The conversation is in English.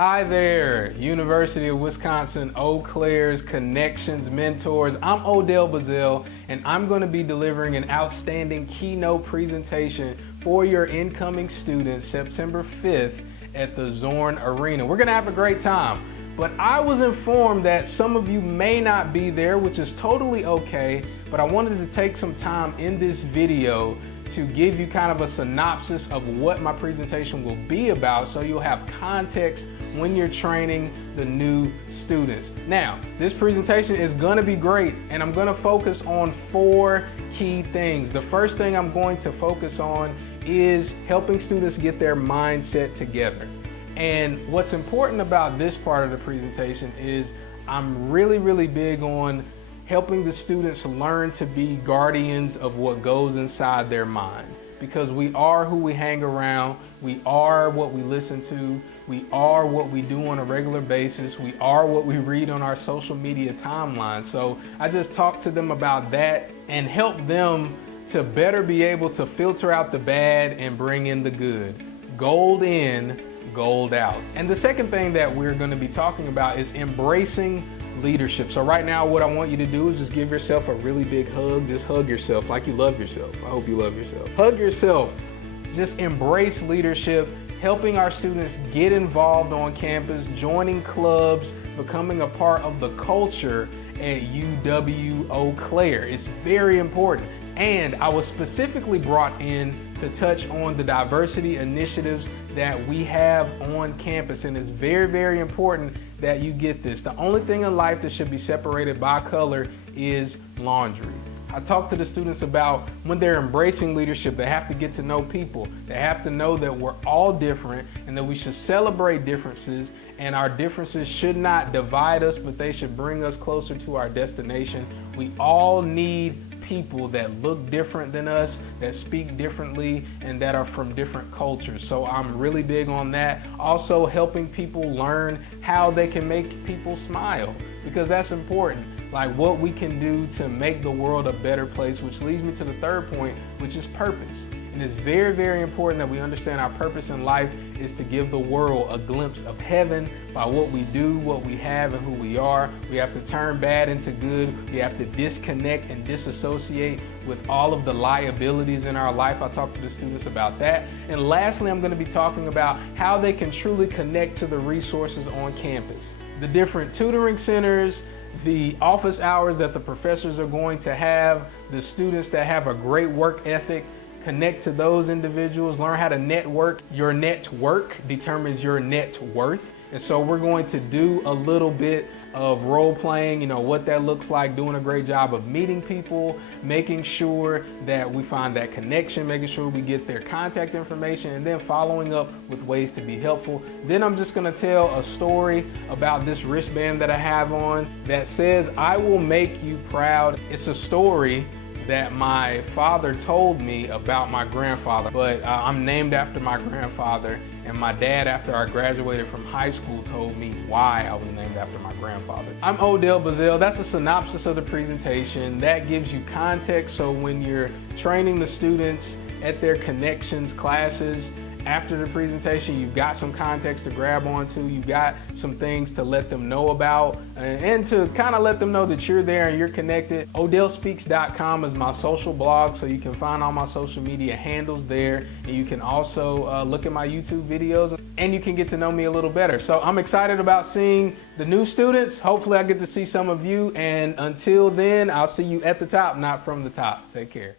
Hi there, University of Wisconsin-Eau Claire's Connections mentors. I'm Odell Bizzell, and I'm going to be delivering an outstanding keynote presentation for your incoming students September 5th at the Zorn Arena. We're going to have a great time, but I was informed that some of you may not be there, which is totally okay, but I wanted to take some time in this video to give you kind of a synopsis of what my presentation will be about so you'll have context when you're training the new students. Now, this presentation is going to be great, and I'm going to focus on 4 key things. The first thing I'm going to focus on is helping students get their mindset together. And what's important about this part of the presentation is I'm really big on helping the students learn to be guardians of what goes inside their mind. Because we are who we hang around, we are what we listen to, we are what we do on a regular basis, we are what we read on our social media timeline. So I just talk to them about that and help them to better be able to filter out the bad and bring in the good. Gold in, gold out. And the second thing that we're going to be talking about is embracing leadership. So right now what I want you to do is just give yourself a really big hug. Just hug yourself like you love yourself. I hope you love yourself. Hug yourself. Just embrace leadership, helping our students get involved on campus, joining clubs, becoming a part of the culture at UW-Eau Claire. It's very important. And I was specifically brought in to touch on the diversity initiatives that we have on campus, and it's very important that you get this. The only thing in life that should be separated by color is laundry. I talk to the students about when they're embracing leadership, they have to get to know people. They have to know that we're all different and that we should celebrate differences, and our differences should not divide us, but they should bring us closer to our destination. We all need people that look different than us, that speak differently, and that are from different cultures. So I'm really big on that. Also helping people learn how they can make people smile, because that's important. Like what we can do to make the world a better place, which leads me to the third point, which is purpose. And it's very important that we understand our purpose in life is to give the world a glimpse of heaven by what we do, what we have, and who we are. We have to turn bad into good. We have to disconnect and disassociate with all of the liabilities in our life. I talk to the students about that. And lastly, I'm going to be talking about how they can truly connect to the resources on campus. The different tutoring centers, the office hours that the professors are going to have, the students that have a great work ethic, connect to those individuals, learn how to network. Your network determines your net worth. And so we're going to do a little bit of role playing, what that looks like, doing a great job of meeting people, making sure that we find that connection, making sure we get their contact information, and then following up with ways to be helpful. Then I'm just gonna tell a story about this wristband that I have on that says, "I will make you proud." It's a story that my father told me about my grandfather, but I'm named after my grandfather, and my dad, after I graduated from high school, told me why I was named after my grandfather. I'm Odell Bizzell. That's a synopsis of the presentation. That gives you context, so when you're training the students at their connections classes, after the presentation, you've got some context to grab onto, you've got some things to let them know about, and to kind of let them know that you're there and you're connected. OdellSpeaks.com is my social blog, so you can find all my social media handles there, and you can also look at my YouTube videos, and you can get to know me a little better. So I'm excited about seeing the new students. Hopefully I get to see some of you, and until then, I'll see you at the top, not from the top. Take care.